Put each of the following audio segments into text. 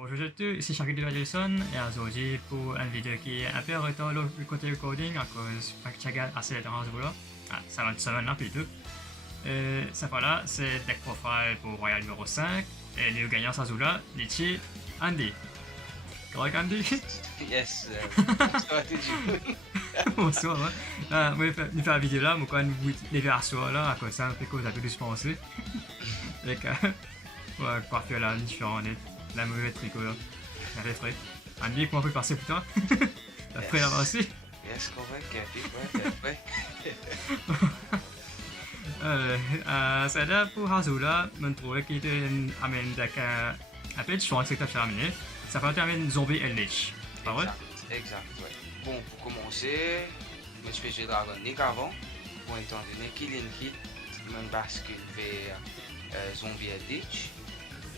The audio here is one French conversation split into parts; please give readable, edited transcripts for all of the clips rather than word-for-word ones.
Bonjour à tous, ici Charles de Jason et aujourd'hui pour une vidéo qui est un peu en retard le côté recording à cause que j'ai assez de temps là. Ça va une semaine là plutôt. Cette fois-là, c'est deck profile pour Royal numéro 5 et le gagnant ça là, Litchi Andy. Correct Andy? Yes, bonsoir tout le monde. Bonsoir, ouais. Moi, je fais la vidéo là, moi quand vous les versions là, à cause ça, un peu que vous avez dispensé. Avec, ouais, parfait là, différent, la mauvaise tricot là. La frais. Andy, comment on peut passer pour toi? T'as prêt là aussi? Yes, correct, ouais, ouais. C'est là pour Hazula, je trouvais qu'il était un deck un peu différent que tu as terminé. Ça fait terminer Zombie et Lich. Pas vrai? Exact, ouais. Bon, pour commencer, je me suis fait Dragon Link avant. Bon, étant donné qu'il est une kit, je bascule vers Zombie Eldritch.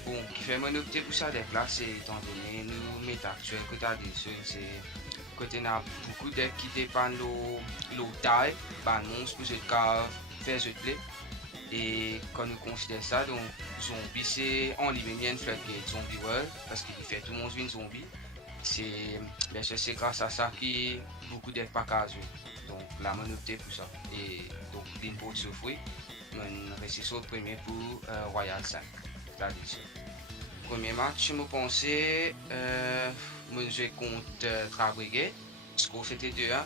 Bon, qui fait mon opté pour ça deck là, c'est étant donné nous méta actuel que tu as des c'est côté n'a beaucoup de decks qui dépendent de taille, ban monstre pour ce cas faire ce play. Et quand nous considérons ça, donc zombie c'est en ligne floodgate zombie world parce qu'il fait tout le monde une zombie. C'est bien sûr c'est grâce à ça que beaucoup d'être pas casés. Donc la mon opté pour ça. Et donc l'input se fruit, mon récit sur le premier pour Royal 5. Premier match, je me pensais mon jeu contre Trabriguet. Score c'était 2-1.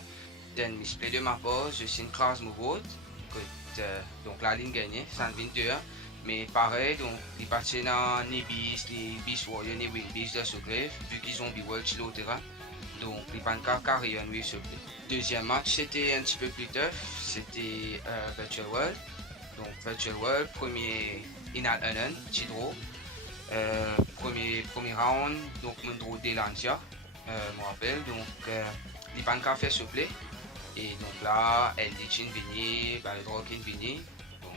Then misplay de ma part, je signe Krause mon vote. Donc la ligne gagnée, ça devient 2-1. Mais pareil, donc ils partent dans les Beast, les Beast Warriors, les Wing Beast de ce grève, vu qu'ils ont World sur le terrain. Donc ils prennent carré en 8 sur play. Deuxième match, c'était un petit peu plus tough, c'était Virtual World. Donc Virtual World, premier Inal Unen, petit draw. Premier round, donc mon draw Delantia, je me rappelle. Donc ils prennent fait sur play. Et donc là, elle dit vini, le draw qui vini. Donc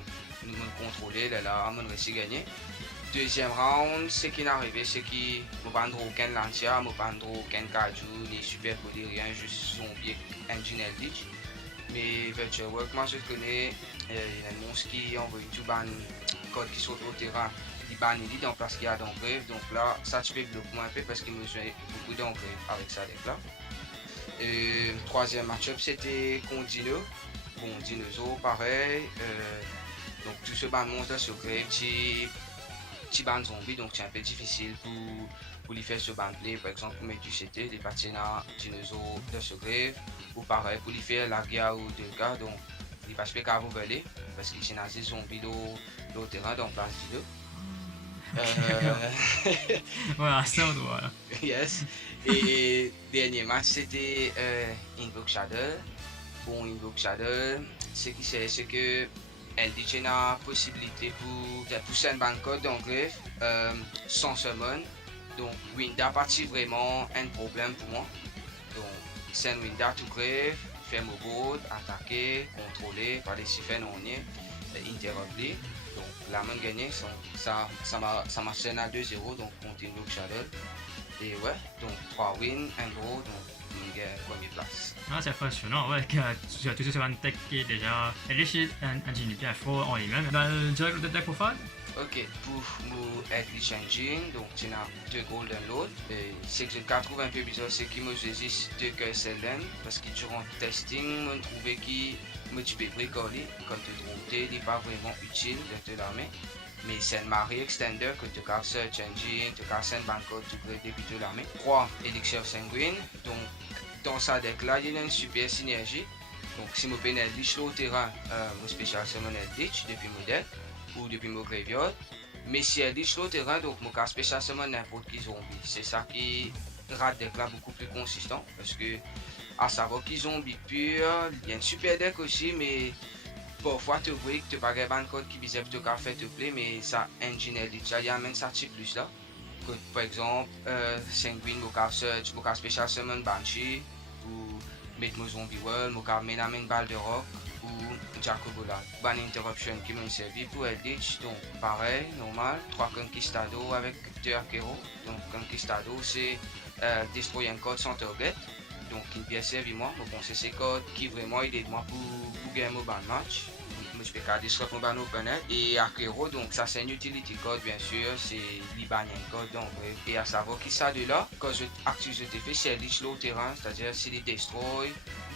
nous me contrôler, là, on réussi gagner. Deuxième round, ce qui est arrivé, c'est qu'il ne pas aucun lancia, ne pas aucun kaju, ni super body, rien, juste zombie engine Eldritch. Mais Virtual Work, moi je connais, il y a un monstre qui envoie tout ban code qui saute au terrain, il ban il dans place qu'il y a d'engrève. Donc là, ça tu peux bloquer un peu parce qu'il me joue beaucoup d'engrève avec ça avec là. Troisième match-up, c'était contre Dino. Bon, Dinosaur, pareil. Donc, tout ce band monstre sur Grave, petit band zombie, donc c'est un peu difficile pour lui faire ce band play. Par exemple, pour mettre du CT, des partenaires Dinosaur de ce Grave. Ou pareil, pour lui faire la guerre ou deux gars, donc il passe pas qu'à vous voler. Parce qu'il est assez zombie au terrain, donc place Dino. Voilà, c'est un droit là. Yes. Et dernier match, c'était Invoke Shadow. Bon, Invoke Shadow, ce qui c'est que elle dit qu'il y a une possibilité pour pousser un bancode en grève sans summon. Donc, Winda partie vraiment un problème pour moi. Donc, c'est un Winda tout grève, faire mon board, attaquer, contrôler, par les siphons on y est, interrompre. Donc, la main gagnée, ça m'a scène à 2-0, donc contre Invoke Shadow. Et ouais, donc 3 wins, 1 draw, donc on gagne première place. Ah, c'est impressionnant, ouais, tu as tout sur un deck qui est déjà. Elle est un génie bien fort en lui-même. Dans le direct de deck profile? Ok, pour mon Eldritch Engine, donc tu as deux golden load. Ce que je trouve un peu bizarre, c'est qu'il me choisit deux que Selden, parce que durant le testing, je trouvais qu'il me tuait bricoler quand tu trouves n'est pas vraiment utile de te l'armer. Mais c'est un Marie Extender que tu as Search Engine, tu as un Banco, tu peux débuter l'armée. 3 Elixir Sanguine, donc dans sa deck là, il y a une super synergie. Donc si je peux Eldritch au terrain, mon spécial c'est mon Eldritch depuis mon deck ou depuis mon graveyard. Mais si Eldritch au terrain, donc mon spécial c'est n'importe qui zombie. C'est ça qui rend deck là beaucoup plus consistant parce que à savoir qu'ils zombie pur, il y a une super deck aussi, mais parfois tu vois que tu pas un code qui visait plutôt qu'à faire te plaît, mais ça engine Eldritch là, il y a même ça plus là. Que, par exemple, Sanguine, Moka Search, Moka Special Summon Banshee, ou mettre mon Zombie World, Moka Menamen Balle de Rock, ou Jacobola. Ban Interruption qui m'a servi pour Eldritch, donc pareil, normal, 3 Conquistado avec 2 Arquero. Donc Conquistado c'est destroy un code sans target. Donc, il bien servi moi, je pense que c'est code qui vraiment aide moi pour gagner mon ban match. Je je peux faire disrupt mon ban opener. Et Acquero, donc ça c'est une utility code, bien sûr, c'est l'Ibanien code, donc et à savoir qui ça de là, quand je active cet effet, c'est lich au terrain, c'est-à-dire s'il les destroy,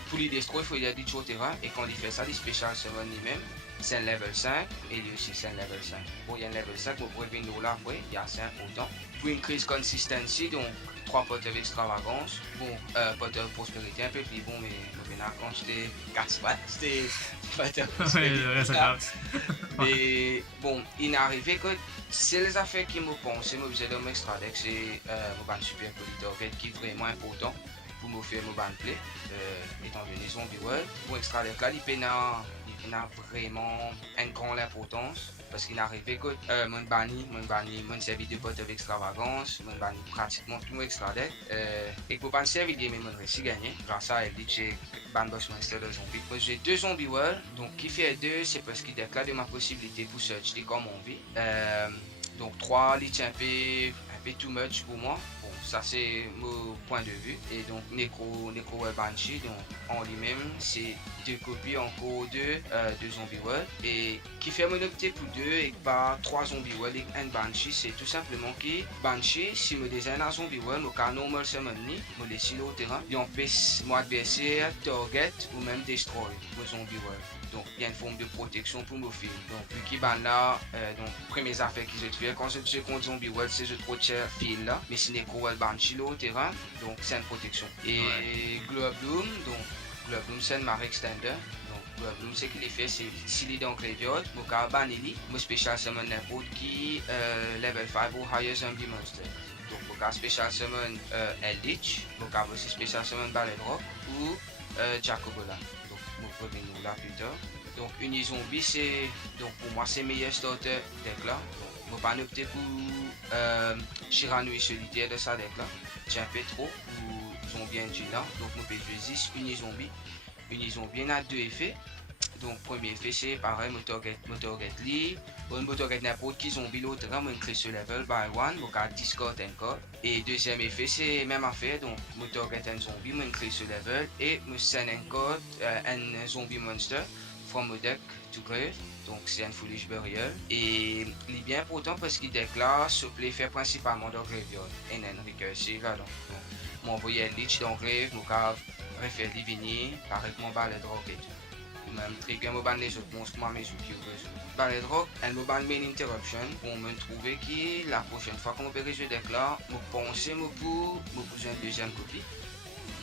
pour les destroy, il faut les lich au terrain, et quand il fait ça, les special summon lui-même, c'est un level 5, et lui aussi c'est un level 5. Bon, il y a un level 5, vous pouvez venir là après, il y a 5 autant. Pour increase consistency, donc 3 potes of extravagance, bon, potes of prospérité un peu plus bon, mais quand j'étais 4 fois, c'était potes of prospérité. Mais bon, il n'est arrivé que c'est les affaires qui me pensent, moi j'ai de extra deck, c'est mon ban super polytorget qui est vraiment important pour me faire mon ban play, étant donné zombie world. Pour extra deck là, il n'a vraiment une grande importance parce qu'il n'arrivait que mon banni, mon servi de pote avec extravagance, mon banni pratiquement tout mon extra deck. Et pour ban servir, mais mon réussi gagner grâce à elle dit que j'ai ban boss monster de zombie. Moi j'ai 2 zombie world, donc qui fait 2, c'est parce qu'il déclare de ma possibilité pour search comme on vit. Donc 3, c'est un peu too much pour moi. Bon, ça c'est mon point de vue. Et donc Necro Banshee, donc en lui-même, c'est 2 copies encore de Zombie World. Et qui fait mon opté pour 2 et pas 3 Zombie World et un Banshee, c'est tout simplement que Banshee, si je design un Zombie World, je normal summon ni, je laisse au terrain, et on peut moi adversaire, target ou même destroy mon Zombie World. Donc, il y a une forme de protection pour me faire. Donc, vu qu'il ban là, donc, premières affaires que je fais, quand je joue contre Zombie World, c'est je trop cher fil là. Mais si Necro World ban chilo au terrain, donc c'est une protection. Et Glow Bloom, donc, Glow Bloom, c'est un Mar Extender. Donc, Glow Bloom, ce qu'il fait, c'est s'il est dans Graveyard, je vais banner lui. Moi, spécial summon n'importe qui, level 5 ou higher zombie monster. Donc, je vais spécial summon Eldritch, je vais aussi spécial summon Ballet Rock ou Jacobola. Pour revenir là plus tard. Donc Unizombie, c'est donc pour moi c'est meilleur starter deck là. Donc je vais pas opter pour Shiranui solitaire de ça deck là. J'ai un peu trop pour Zombie Engine là. Donc je peux choisir Unizombie. Unizombie a 2 effets. Donc premier effet c'est pareil, motorget li. On motorget n'importe qui zombie l'autre terrain, on crée ce level by one, donc à discord encore. Et deuxième effet c'est même affaire, donc motorget un zombie, on crée ce level et on send encore un zombie monster from a deck to grave. Donc c'est un foolish burial. Et il est bien important parce qu'il déclare ce play fait principalement dans graveyard et un recursive là donc. M'envoyer un leech dans grave, mon cave, refaire diviner, pareil mon balle de rocket. Même trigger mon ban les autres monstres, moi mes outils ou besoin. Ballet Rock, elle me ban main interruption pour me trouver qui la prochaine fois qu'on peut résoudre deck là, me penser me pour une deuxième copie.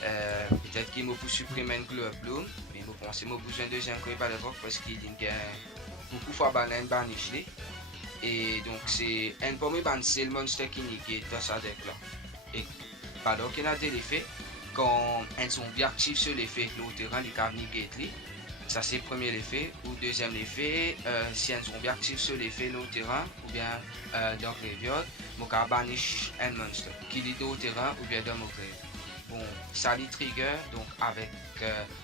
Peut-être qu'il me pour supprimer un Glow Bloom, mais me penser me besoin une deuxième copie Ballet Rock parce qu'il y a beaucoup fois ban un banish. Et donc c'est un premier ban c'est le monstre qui nique dans sa deck là. Et Ballet Rock il a des effets quand un zombie active sur l'effet l'autre terrain il can negate. Ça c'est le premier effet. Ou deuxième effet, si un zombie active sur l'effet au terrain ou bien dans le graveyard, je vais banish un monstre qui est au terrain ou bien dans mon grave. Bon, ça les trigger donc avec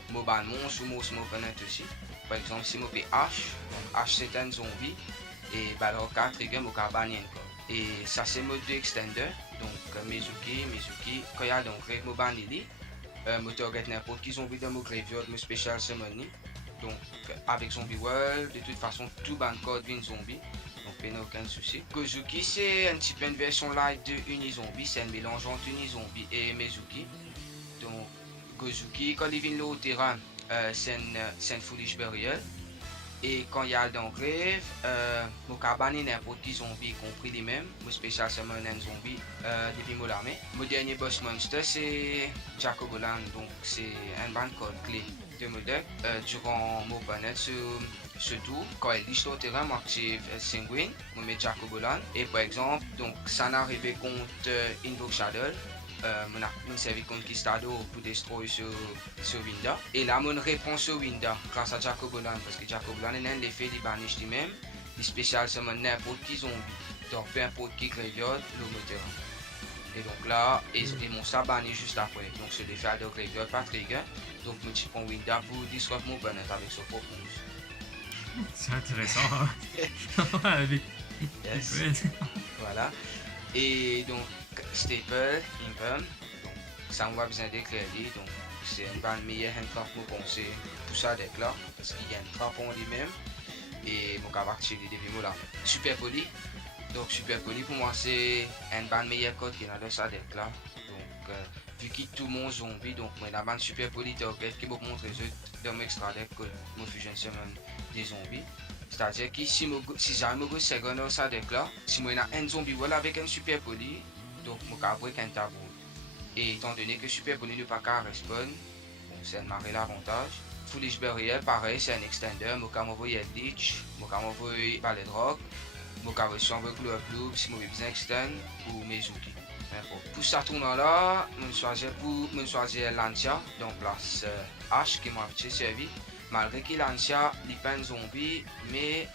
mon ban monstre ou mon opponent aussi. Par exemple, si je fais H, donc H c'est un zombie et alors 4 trigger, je vais bannir encore. Et ça c'est mode 2 extender, donc Mezuki, quand il y a donc grave, je ban lui. Je target n'importe qui zombie dans mon graveyard, mon special summon. Donc avec Zombie World, de toute façon tout ban code vient zombie, donc il n'y a aucun souci. Gozuki c'est un petit peu une version light de Unizombie, c'est un mélange entre Unizombie et Mezuki. Donc Gozuki quand il vient au terrain, c'est un foolish burial. Et quand il y a dans grave, je vais banner n'importe qui zombie, y compris les mêmes. Mon spécial summon un zombie depuis mon armée. Mon dernier boss monster c'est Jacobolan, donc c'est un ban code clé de mon deck durant mon panel ce tour. Quand elle lit sur le terrain, j'active Sanguine, je mets Jacobolan. Et par exemple, donc ça n'arrive contre Invoke Shadow. Mon servi Conquistador pour destroy sur Winda. Et là, mon réponse sur Winda grâce à Jacobolan parce que Jacobolan est l'effet de banish lui-même. Les spécial c'est n'importe qui zombie. Donc peu importe qui graveyard, le terrain. Et donc là, et mon ça banni juste après. Donc c'est l'effet de graveyard pas trigger. Donc je prends Winda pour disrupt mon opponent avec son propre move. C'est intéressant. Yes. Voilà. Et donc Staple, Impum, donc ça on va besoin d'éclairer, donc c'est une bonne meilleure hand trap pour penser pour ça deck là, parce qu'il y a une trappe en lui-même. et mon capable activer des mots là. Super poli. Donc super poli pour moi c'est un ban meilleur code qui est dans ça deck là. Donc vu qu'il tout mon zombie donc moi la ban super poli target qui me montre les autres dans mon extra deck que mon fusion summon des zombies. C'est-à-dire que si jamais je second dans ça deck là, si moi a un zombie voilà avec un super poli, donc mon capable break un tabou. Et étant donné que super poli ne pas qu'à respawn, bon, c'est un marrer l'avantage. Foolish Burial, pareil, c'est un extender. Moi, quand je Leech, moi, quand je Ballet Rock, moi, quand je envoie Glow Blue, si je besoin extend, ou Mezuki. Pour ce tournoi-là, je choisis Lancia, donc place H qui m'a habitué servi. Malgré que Lancia, il pas un zombie, mais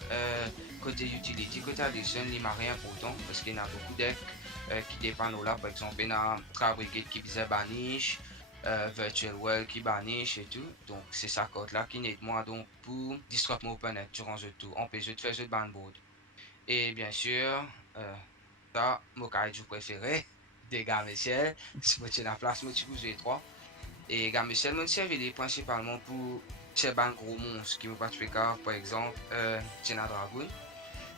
côté utility, côté addiction, il m'a rien important parce qu'il y a beaucoup de decks qui dépendent là. Par exemple, il y a Trap Brigade qui visait Banish. Virtual Well qui banish et tout. Donc c'est sa code là qui n'aide moi donc pour disrupt mon open durant le tour. On peut de faire le bandboard. Et bien sûr, ça, mon kaiju préféré, des gars Michel. Si vous êtes la place, moi, tu vous ai 3. Et gars Michel, moi, servi principalement pour ces bandes gros monstres qui me battent par exemple, Tina Dragoon.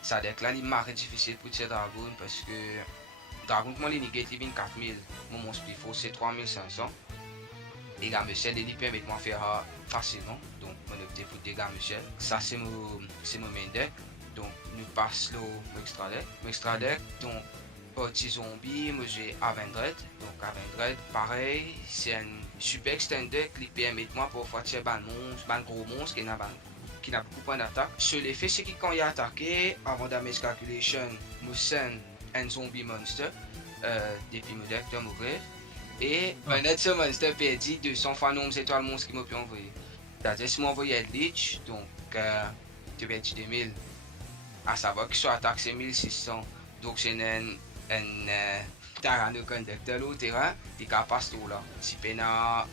Ça deck là, il m'arrête difficile pour tirer Dragoon parce que Dragoon, moi, les négatifs 4000. Mon monstre plus fort, c'est 3500. Et gars Michel, il permet de faire facilement. Donc, on opte pour des gars Michel. Ça, c'est mon main deck. Donc, nous passons le extra deck. Extra deck, donc, partie zombie, moi j'ai Avendred. Donc, Avendred, pareil, c'est un super extended qui permet de moi pour faire tirer un gros monstre qui n'a beaucoup de points d'attaque. Ce l'effet, c'est que quand il est attaqué, avant damage calculation, nous send un zombie monster depuis mon deck de mourir. Et un ce monstre perdu 200 fois nombre d'étoiles monstres qui m'a pu envoyer. C'est-à-dire, si m'envoyait Leech, donc, tu perds 2000. À savoir que sur attaque c'est 1600. Donc, c'est un terrain conducteur au terrain, tu peux passer tout là. Si tu as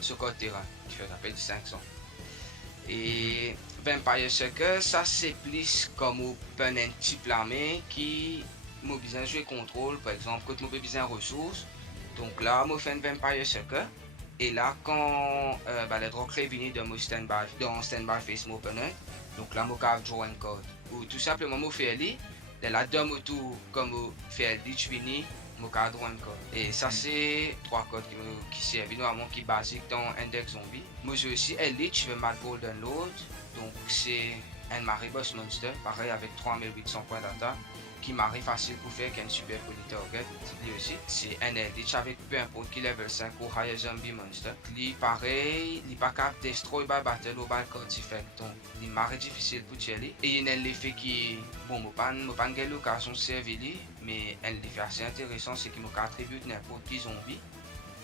ce code terrain, tu fais appel du 500. Et Vampire Sucker, ça c'est plus comme un type l'armée qui m'a besoin de jouer contrôle, par exemple, quand je besoin de ressources. Donc là, je fais un Vampire Sucker. Et là, quand les drogues est venu dans standby face mon opponent, donc là, je vais jouer un code. Ou tout simplement, je fais aller. De la dame autour, comme je fais aller, je finis, je vais jouer un code. Et ça, c'est 3 codes qui servent normalement, qui sont basiques dans Index Zombie. Moi, j'ai aussi Elite, je vais mettre Golden Lord. Donc, c'est un Mariboss Monster, pareil, avec 3800 points d'attaque. Qui m'arrive facile pour faire qu'un super poli target. Lui aussi, c'est un Eldritch avec peu importe qui level 5 ou higher zombie monster. Lui pareil, il n'est pas capable de destroy by battle ou by card effect. Donc, il m'arrête difficile pour tuer. Et il y a un effet qui, bon, je ne pas de l'occasion de servir lui, mais un effet assez intéressant, c'est qu'il me attribue n'importe qui zombie.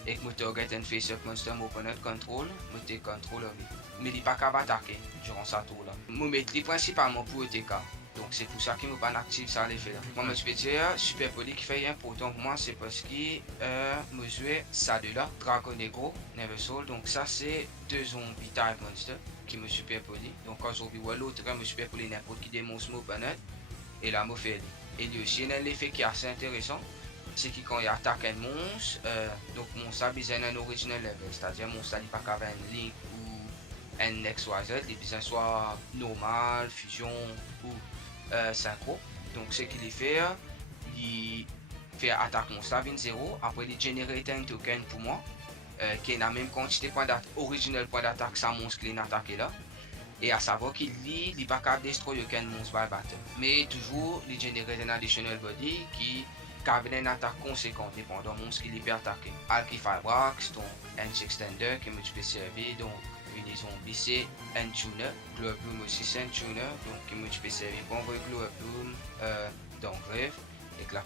Et que je target un face-up monster, mon opponent control, je contrôle lui. Mais il n'est pas capable d'attaquer durant sa tour là. Je mets principalement pour ETK. Donc c'est pour ça qu'il ne m'a pas actif ça l'effet là. Moi je peux dire super poli qui fait important pour moi c'est parce que je joue ça de là, Dragon Negro, Never Soul. Donc ça c'est 2 zombies type monster qui me super poli. Donc quand zombie ou l'autre me super poli n'importe qui démontre mon opponent. Et là je fais. Et lui aussi il y a un effet qui est assez intéressant. C'est que quand il attaque un monstre, donc mon monstre besoin d'un original level. C'est-à-dire mon monstre n'est pas qu'avec un link ou un XYZ, il besoin soit normal, fusion ou synchro. Donc ce qu'il fait, il fait attaque monstre à 0, après il génère un token pour moi, qui a la même quantité de points d'attaque, original point d'attaque, ça monstre qu'il a attaqué là. Et à savoir qu'il n'est pas capable de détruire aucun monstre by battle. Mais toujours, il génère un additional body qui a une attaque conséquente dépendant du monstre qu'il peut attaquer. Alki Fibrax, donc un extender qui me peut servir, donc une zombie c'est un tuner, Glow Bloom aussi c'est un tuner, donc qui me peut servir pour envoyer Glow Bloom dans Grave et que la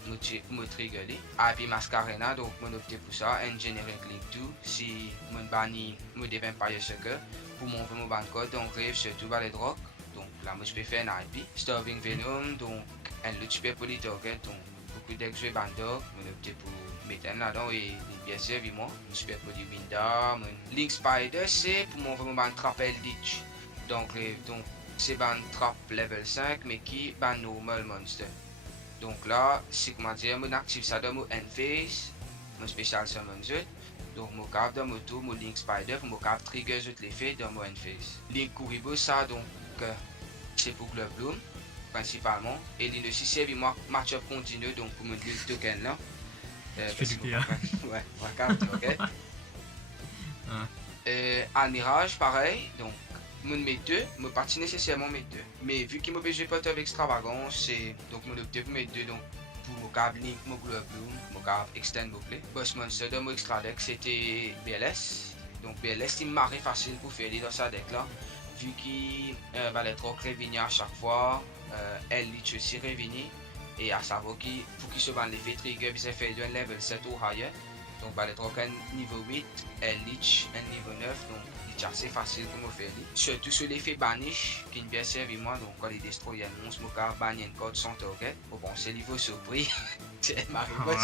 me trigger. Et puis Mascarena, donc je opte pour ça, un Generic Link 2, si je bannis, je deviens Vampire Sucker pour mon ban code, donc Grave surtout les drogues, donc là je peux faire un IP. Starving Venom, donc un autre super poli target, donc beaucoup d'ex-jeux bandog, je opte pour mettre un là-dedans et bien servi moi. Super poli Winda, Link Spider, c'est pour mon vraiment trap Eldritch. Donc c'est un trap level 5 mais qui est un normal monster. Donc là, c'est comment dire, je active ça dans mon N-Face, mon spécial summon zut. Donc je cap dans mon tour, mon Link Spider, je cap trigger zut l'effet dans mon N-Face. Link Kuribo, ça donc, c'est pour Club Bloom, principalement. Et il aussi servi moi match-up continu, donc pour me dire le token là. Tu fais du pire. Ouais, on va capter, ok. À Mirage, pareil, donc, je mets deux, je pas nécessairement mettre deux. Mais vu qu'il m'a besoin pas avec extravagance, c'est donc je opté pour mettre deux, donc pour mon câble Link, mon Globe Bloom, mon câble Extend Bouclé. Boss Monster de mon extra deck, c'était BLS. Donc BLS, il m'arrive facile pour faire les dans sa deck là. Vu qu'il va être révigné à chaque fois, elle lit aussi révigné. Et à savoir qu'il faut qu'il se vende l'effet trigger, puis ça fait un level 7 ou higher. Donc, bah, les troquets niveau 8, elle lich un niveau 9, donc c'est assez facile comme faire. Surtout sur l'effet banish, qui est bien servi moi, donc quand il détruit un monstre, je peux bannir une code sans target. Bon, c'est niveau surpris. C'est ma réponse.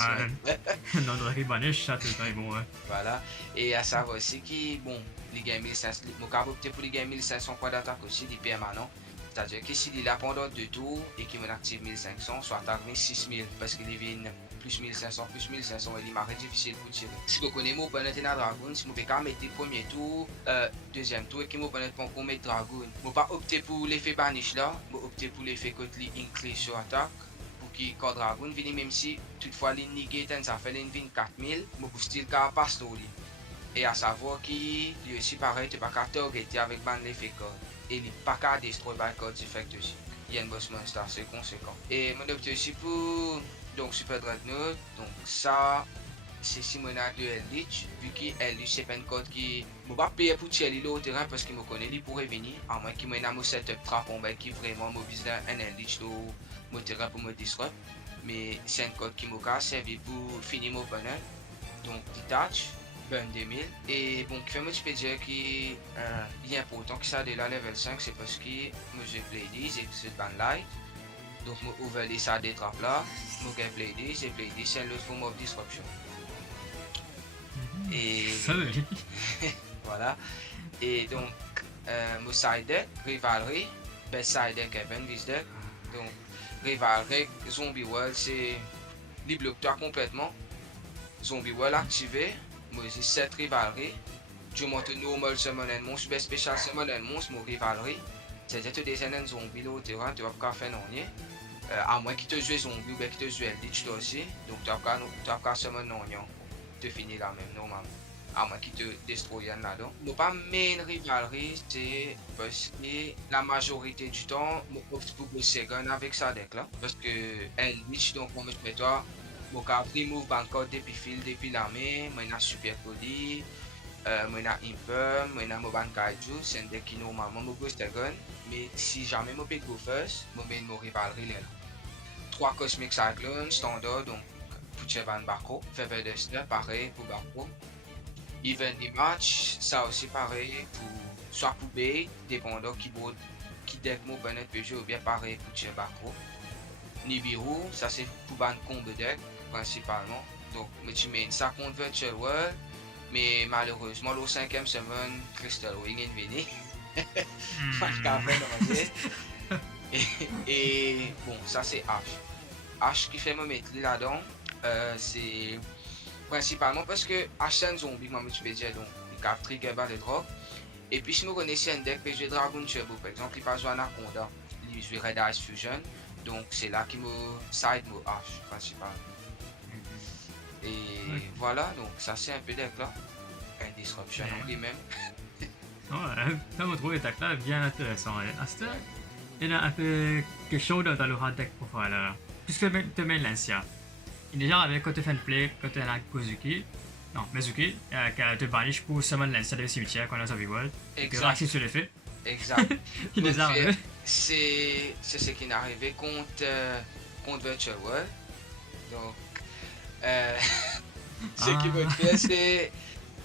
Non, de banish, ça c'est très bon, ouais. Voilà. Et à savoir aussi que, bon, les games 1500, je peux opter pour les games 1500 points d'attaque aussi, des permanents. C'est-à-dire que s'il est là pendant 2 tours et qu'il m'active 1500, soit attaque 6000 parce qu'il vient plus 1500, il m'arrête difficile pour tirer. Si vous connaissez mon opponent dans Dragon, si vous pouvez mettre le premier tour, deuxième tour et que mon opponent pour mettre Dragon, je ne vais pas opter pour l'effet banish là, je vais opter pour l'effet Cutly Increase sur attaque. Pour qu'il quand Dragon vienne, même si toutefois il negate, ça fait une 4000, je vais style passe au lit. Et à savoir qu'il est aussi pareil, tu ne peux pas targeter avec ban l'effet code. Et il n'est pas qu'à détruire par code effect aussi. Il y a un boss monster, c'est conséquent. Et mon opté aussi pour donc Super Dreadnought. Donc ça, c'est si mon a de Eldritch. Vu qu'il Eldritch, c'est pas une code qui ne va pas payer pour tirer au terrain parce qu'il me connaît, il pourrait venir. À moins qu'il m'ait un setup trap, qui vraiment mobile un Eldritch au terrain pour me disrupt. Mais c'est une code qui m'a servi pour finir mon bonheur. Donc detach. Burn 2000 et bon, qui fait je peux dire qu'il est important que ça de la level 5, c'est parce que je play 10 et c'est ban light, donc je ouvre les ça des trappes là, je play 10 et play 10 c'est l'autre form of disruption. Et voilà, et donc mon side deck, rivalry, best side deck Kevin vis deck, donc rivalry, zombie world c'est les bloque toi complètement, zombie world activé. Moi j'ai 7 rivaleries. Je monte normal summon un monstre, super spécial summon un monstre, mon rivalerie. C'est-à-dire que tu descends un zombie là au terrain, tu vas pas faire non rien. À moins qu'il te joue zombie ou bien qu'il te joue Eldritch toi aussi. Donc tu vas pas summon non rien. Tu finis là même normalement. À moins qu'il te détruise là-dedans. Nous pas main rivalerie, c'est parce que la majorité du temps, je opte pour bosser avec ça deck là. Parce que Eldritch, donc on me met toi. Je vais remove encore depuis l'armée, je suis super poli, je suis Imper, je suis Moban Kaiju, c'est un deck qui normalement je vais gun, mais si jamais je vais go first, je vais me rivalry là. 3 Cosmic Cyclone, standard, donc pour Chevan Bako, Feather Duster, pareil pour Bako. Even the match, ça aussi pareil pour soit pour B, dépendant qui deck mon bonnet peut jouer ou bien pareil pour Chevan Bako. Nibiru, ça c'est pour ban combo deck. Principalement. Donc, tu mets ça contre Virtual World, mais malheureusement, le 5e summon, Crystal Wing est venu. Et bon, ça c'est H. H qui fait me mettre là-dedans, c'est principalement parce que H c'est un zombie, moi je peux dire, donc il cap trigger par les drogues. Et puis, si je connaissais un deck, je vais Dragon Turbo, par exemple, il va jouer Anaconda, il joue Red Ice Fusion, donc c'est là qu'il me side mon H principalement. Et voilà, donc ça c'est un peu deck là, un disruption en lui-même. Ouais, ça me trouve deck là bien intéressant. Asta, il y a un peu quelque chose dans le hard deck pour faire là. Puisque tu mets Lancia. Il est déjà avec côté fan play, côté la Kozuki. Non, Mizuki, qui a te banish pour summon Lancia de cimetière quand on a Zombie World. Exact. Sur l'effet. Exact. Il est arrivé. C'est ce qui est arrivé contre Virtual World. Donc, ce qui veut faire, c'est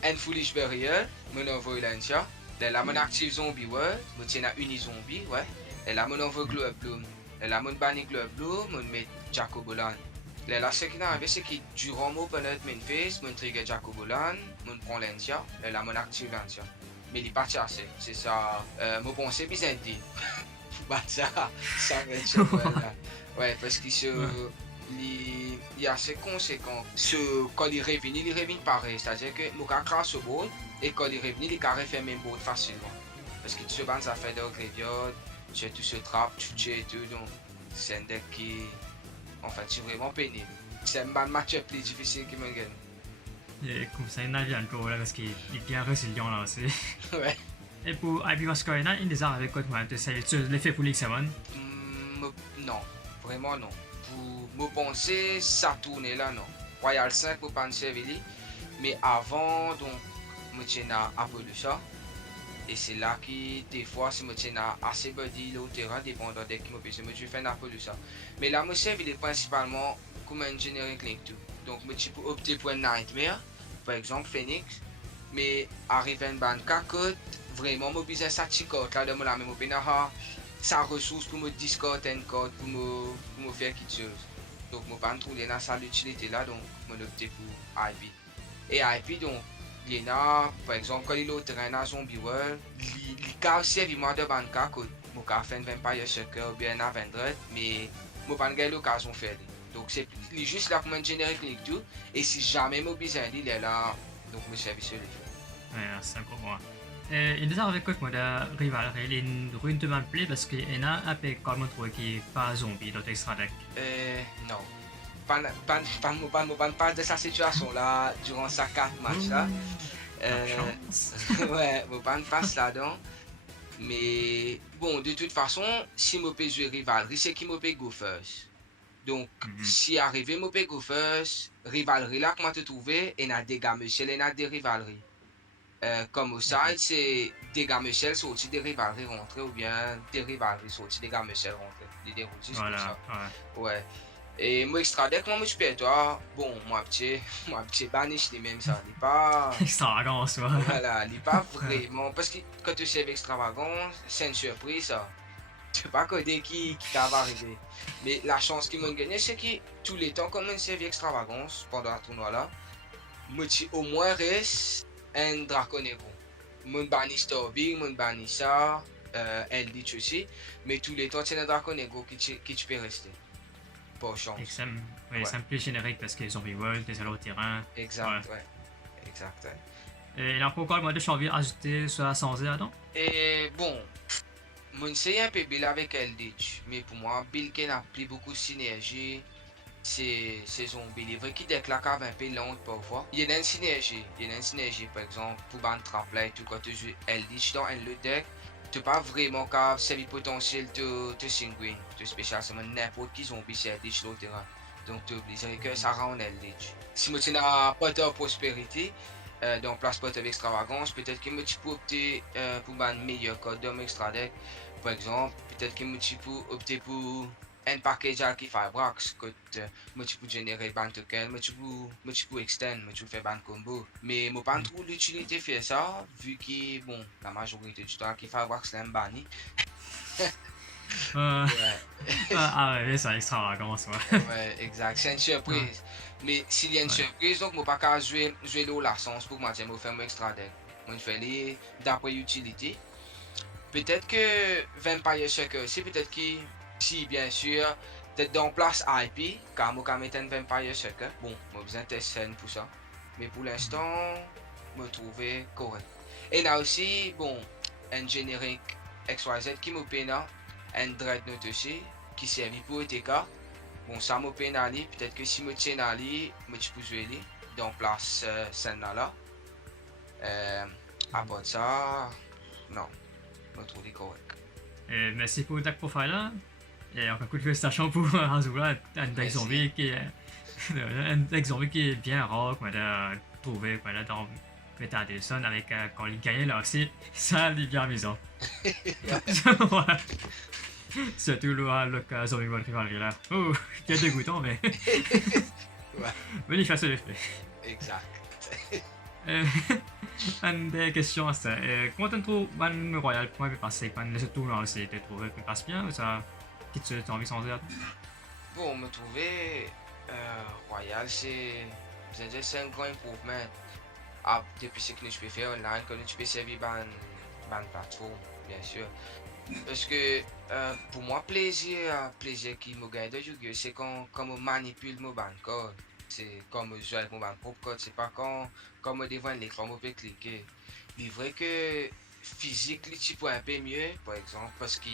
un Foolish Barrier, mon envoie Lancia. Là, mon active Zombie World, mon tiens à Unizombie, ouais. Et là, mon envoie Glow Up Bloom. Et là, mon banni Glow Up Bloom, mon met Jacobolan. Là, ce qui est arrivé, c'est que durant mon open main phase, mon trigger Jacobolan, mon prend Lancia. Et là, mon active Lancia. Mais il est parti assez. C'est ça. Mon pensée, bizarre dit. Bah, ça va être ouais, parce qu'il il est assez conséquent. Quand il revient pareil. C'est-à-dire que mon cas crasse au board et quand il revient, il carré fait même board facilement. Parce que se ban ça fait de graveyard, tu tout ce trap, tu et tout, donc c'est un deck qui, en fait, c'est vraiment pénible. C'est un match-up plus difficile qui me gagne. Et comme ça, il y en a bien encore là parce qu'il est bien résilient là aussi. Ouais. Et pour IP Masquerade, il des arts avec quoi tu sais, l'effet pour l'X7. Non, vraiment non. Pour me penser, ça tourne là, non. Royal 5, pour pas servir, mais avant, donc, je tiens à Apollo ça. Et c'est là que des fois, si je tiens à assez body, le terrain, dépendant de qui me pèse, je fais un Apollo ça. Mais là, je servis principalement comme un generic link to. Donc, je peux opter pour un Nightmare, par exemple, Phoenix. Mais arrive un band code, vraiment, je besoin de ça code là, de la même opinion, sa ressource pour me Discord un code pour me faire quelque chose. Donc, je ne pas trouver dans ça l'utilité là, donc je opte pour IP. Et IP, donc, il y a, par exemple, quand il est au terrain dans Zombie World, il a servi moi de bande code. Je peux faire un Vampire Sucker ou bien un Avenged, mais je n'ai pas l'occasion de faire. Donc, c'est juste là pour me générer clic tout. Et si jamais je besoin, il est là, donc je servis sur les faits. Ouais, c'est encore moi. Il des arts avec quoi moi de rival, il est une ruine de play parce qu'il y en a un peu comme trouvé qui est pas zombie dans extra deck. Non. Pas de sa situation là durant sa 4 matchs là. Ouais, je pas passe là-dedans. Mais bon, de toute façon, si je peux jouer rivalry, c'est qui me peut go first. Donc, si arrivé, je peux go first, rivalry là, comment te trouver, et na des gammes et na des rivalry. Comme au side, c'est des gammes sortis des rivalry rentrées ou bien des rivalry sortis des gammes rentrées. Les déroules, c'est Voilà, ça. Ouais. Et moi, extra deck, moi, je peux toi. Bon, moi, petit banish, les mêmes, ça n'est pas. Extravagant en soi. Voilà, il n'est pas vraiment. Parce que quand tu sais extravagant, c'est une surprise, ça. Tu sais pas coder qui t'avait arrivé. Mais la chance qu'ils m'ont gagné, c'est que tous les temps, comme une série extravagance pendant un tournoi là, moi, au moins reste un Draconego. Mon banish Toby, mon banish ça, Eldritch aussi. Mais tous les temps, c'est un Draconego qui tu peux rester. Pas chance. Oui, c'est un peu générique parce qu'ils ont Zombie World, des allo terrain. Exact, ouais. Exact, ouais. Et il y a encore le mode de envie ajouter soit sans dedans. Et bon, mon c'est un peu Bill avec Eldritch, mais pour moi, Bill qui n'a plus beaucoup de synergie, c'est Zombie. Il est vrai qu'il déclare un peu lente parfois. Il y a une synergie, par exemple, pour ban trap-like, tout quand tu joues Eldritch dans un autre deck, tu n'as pas vraiment qu'à servir potentiel de Sanguine, de spécial, c'est n'importe qui zombie c'est Eldritch sur le terrain. Donc tu es obligé que ça rend Eldritch. Si tu n'as pas de prospérité, donc place pas avec extravagance, peut-être que tu peux opter pour un meilleur code d'homme extra deck. Par exemple, peut-être que tu peux opter pour un package qui fait Brax, que tu peux générer ban token, tu peux extend, tu peux faire ban combo. Mais je pas trop l'utilité de faire ça, vu que bon, la majorité du temps qui fait Brax c'est un banni. Ah ouais, c'est extravagant en soi. Ouais, exact, c'est une surprise. Mais s'il y a une surprise, donc je ne peux pas jouer la sens pour moi, je vais faire mon extra deck. Je fais les d'après utilité. Peut-être que Vampire Sucker aussi, peut-être que si bien sûr, peut-être dans place IP, car moi quand mettre un Vampire Sucker, bon, moi besoin de tester pour ça. Mais pour l'instant, me trouver correct. Et là aussi, bon, un générique XYZ qui me peine, un Dreadnought aussi, qui servit pour ETK. Bon, ça me peine aller, peut-être que si me tiens aller, je peux jouer aller, dans place celle là. À part ça, non, me trouver correct. Merci pour ta profile là. Et encore coup de félicitations pour Azula, un deck zombie qui est un deck zombie qui est bien rare qu'on a trouvé dans Meta Edison avec quand il gagnait là aussi, ça il est bien amusant. Ouais. Surtout le zombie world rivalry là. Oh, il est dégoûtant mais. Mais il fait ce l'effet. Exact. Une des questions à ça. Comment tu trouves le Royal Point peut passer quand le tournoi aussi, tu trouves qu'il passe bien ou ça qui tu as envie de changer? Bon, me trouver Royal, c'est un grand improvement. Depuis ce que je peux faire online, quand tu peux servir ban plateforme, bien sûr. Parce que pour moi, plaisir qui me gagne de Yu-Gi-Oh, c'est quand on manipule mon ban code. C'est comme je joue avec mon ban propre code, c'est pas quand on devant l'écran, on peut cliquer. Il est vrai que physique, tu peux un peu mieux, par exemple, parce que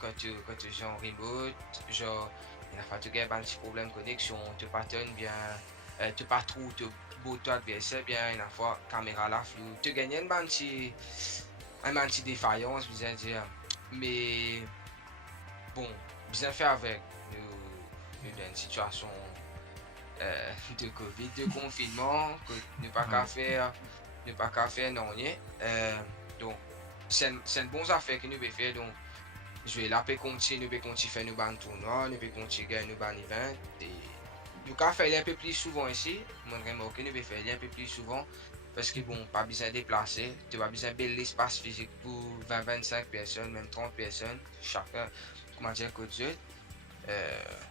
quand tu joues en remote, genre, il y a pas de un petit problème de connexion, tu pattern bien, tu pas trop de beau toi adversaire bien, une fois caméra la flou, tu gagnes un petit défaillance, bien dire, mais bon, bien fait avec nous dans une situation de Covid, de confinement, que ne pas qu'à Ouais. faire, ne pas qu'à faire non rien. Donc, c'est une bonne affaire que nous pouvons faire. Donc, je vais là, continuer, nous pouvons continuer faire nos bandes tournois, nous pouvons continuer gagner nos bandes events. Et nous pouvons faire un peu plus souvent ici. Moi, je remarque que nous pouvons faire un peu plus souvent. Parce que bon, pas besoin de déplacer, tu vas besoin de l'espace physique pour 20-25 personnes, même 30 personnes, chacun, comment dire, que Dieu.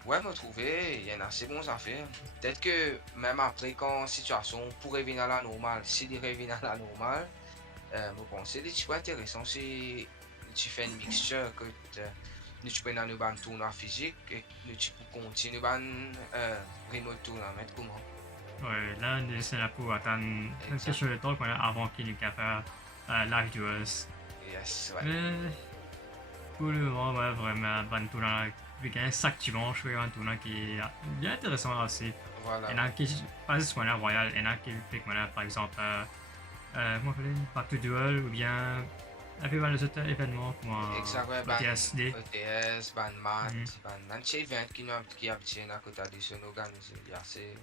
Ouais, me trouver, il y en a assez bons affaires. Peut-être que même après, quand la situation pourrait revenir à la normale, s'il revient à la normale, je pense que c'est intéressant si tu fais une mixture que tu peux dans le ban tournoi physique et tu peux continuer ban remote tournament comment. Ouais, là, c'est là pour attendre quelque chose de temps avant qu'il nous fasse live duels. Yes, ouais. Mais pour le moment, ouais, vraiment, ban tournoi, week-end, chaque dimanche, je fais un tournoi qui est bien intéressant là aussi. Voilà. Il y en a qui, pas juste moi, Royal, il y en a qui fait que moi, par exemple, comment on appelle, Back to Duel ou bien un peu les autres événements comme Exactement, ban TSD. ETS, ban MAT, ban un event qui a bien à côté de son organisé. C'est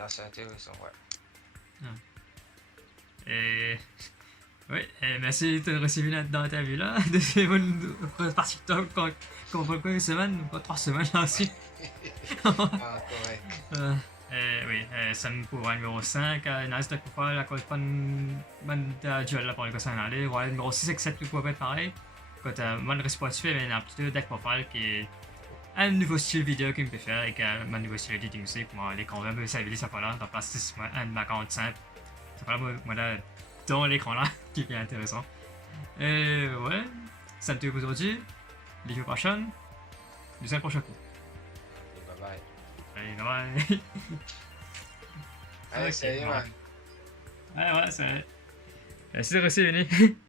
assez intéressant, ouais. Et oui, et merci de recevoir dans ta vue là, de ces bonnes parties de temps qu'on peut une semaine, pas 3 semaines là aussi. Ah, correct. Oui, c'est pour le numéro 5, nice de pouvoir la cause pas de duel là pour les personnes aller. Voilà, le numéro 6 et 7 peut être pareil. Quand mon response fait, il y a un petit deck profile qui est un nouveau style vidéo qu'il me peut faire et un nouveau style editing aussi. Moi, l'écran même, ça veut dire ça pas là, dans place 6, un background simple. C'est pas là, moi là, dans l'écran là, qui est intéressant. Et ouais, ça me tout pour aujourd'hui. Les jours prochains, nous un prochain coup. Bye bye. Allez, bye. Allez, Ok, salut, bon. man. Ouais, c'est vrai. Merci de rester venu.